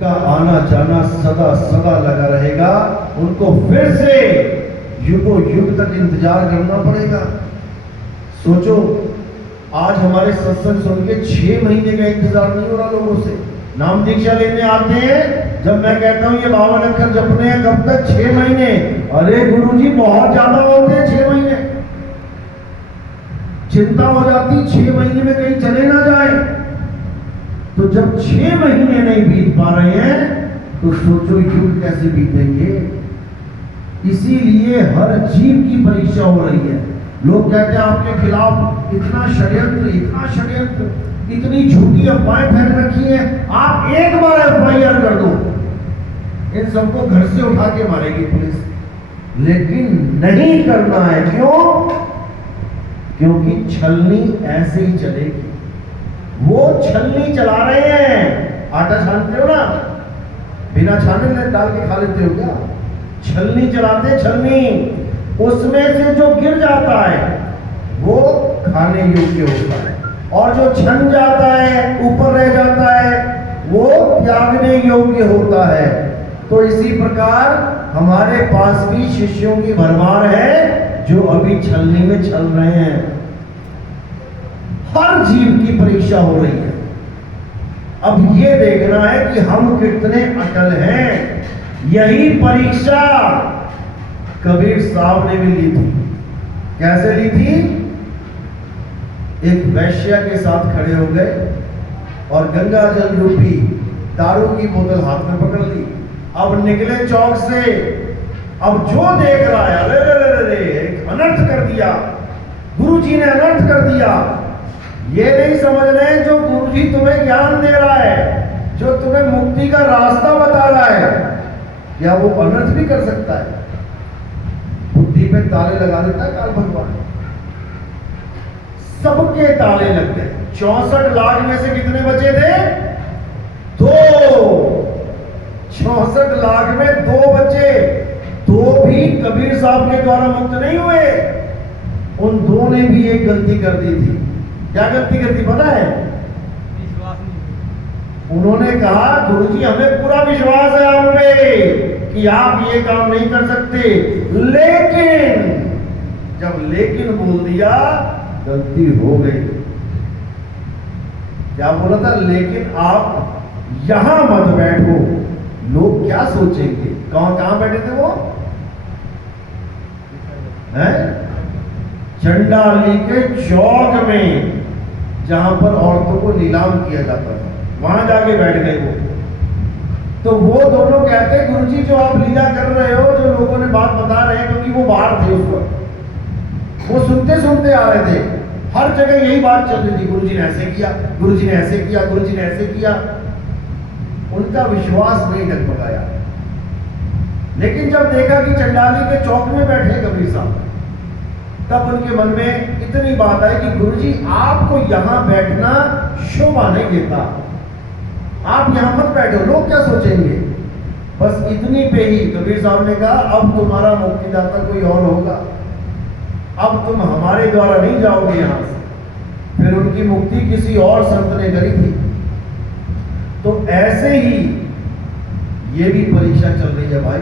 का आना जाना सदा सदा लगा रहेगा। उनको फिर से युगों युग तक इंतजार करना पड़ेगा। सोचो, आज हमारे सत्संग सुन के 6 महीने का इंतजार नहीं हो रहा लोगों से। नाम दीक्षा लेने आते हैं, जब मैं कहता हूं ये 52 अक्षर जपने हैं, कब तक? 6 महीने। अरे गुरुजी बहुत ज्यादा होते हैं 6 महीने। चिंता हो जाती 6 महीने में कहीं चले ना जाए। तो जब 6 महीने नहीं बीत पा रहे हैं तो सोचो युग कैसे बीतेंगे। इसीलिए हर जीव की परीक्षा हो रही है। लोग कहते हैं आपके खिलाफ इतना षड्यंत्र, इतनी झूठी अफवाहें फैल रखी हैं, आप एक बार एफआईआर कर दो, इन सबको घर से उठा के मारेगी पुलिस। लेकिन नहीं करना है। क्यों? क्योंकि छलनी ऐसे ही चलेगी। वो छलनी चला रहे हैं। आटा छानते हो ना, बिना छाने में डाल के खा लेते हो क्या? छलनी चलाते, छलनी, उसमें से जो गिर जाता है वो खाने योग्य होता है, और जो छन जाता है, ऊपर रह जाता है, वो त्यागने योग्य होता है। तो इसी प्रकार हमारे पास भी शिष्यों की भरमार है जो अभी छलनी में चल रहे हैं। हर जीव की परीक्षा हो रही है। अब ये देखना है कि हम कितने अटल हैं। यही परीक्षा कबीर साहब ने भी ली थी। कैसे ली थी? एक वैश्या के साथ खड़े हो गए और गंगा जल रूपी दारू की बोतल हाथ में पकड़ ली। अब निकले चौक से, अब जो देख रहा है, अरे एक अनर्थ कर दिया, गुरुजी ने अनर्थ कर दिया। ये नहीं समझ रहे जो गुरुजी तुम्हें ज्ञान दे रहा है, जो तुम्हें मुक्ति का रास्ता बता रहा है, क्या वो अनर्थ भी कर सकता है? बुद्धि पे ताले लगा देता है काल भगवान। सबके ताले लग गए। 64 लाख में से कितने बचे थे? 2। 64 लाख में 2 बचे। 2 भी कबीर साहब के द्वारा मुक्त नहीं हुए। उन 2 ने भी एक गलती कर दी थी। क्या गलती कर दी पता है? उन्होंने कहा गुरुजी हमें पूरा विश्वास है आप पे कि आप ये काम नहीं कर सकते, लेकिन जब लेकिन बोल दिया गलती हो गई। क्या बोला था? लेकिन आप यहां मत बैठो, लोग क्या सोचेंगे। कहां बैठे थे वो? हैं? चंडाली के चौक में, जहां पर औरतों को नीलाम किया जाता था, वहां जाके बैठ गए वो। तो वो दोनों कहते गुरुजी जो आप लीला कर रहे हो, जो लोगों ने बात बता रहे हैं, क्योंकि वो बाहर थे उस वक्त, वो सुनते सुनते आ रहे थे। हर जगह यही बात चल रही थी, गुरुजी ने ऐसे किया, गुरुजी ने ऐसे किया, गुरुजी ने ऐसे किया। उनका विश्वास नहीं डगमगाया। लेकिन जब देखा कि चंडाली के चौक में बैठे कबीर साहब, तब उनके मन में इतनी बात आई कि गुरुजी आपको यहां बैठना शोभा नहीं देता, आप यहां मत बैठो, लोग क्या सोचेंगे। बस इतनी पे ही कबीर साहब ने कहा अब तुम्हारा मुक्तिदाता कोई और होगा, अब तुम हमारे द्वारा नहीं जाओगे यहां से। फिर उनकी मुक्ति किसी और संत ने करी थी। तो ऐसे ही ये भी परीक्षा चल रही है भाई।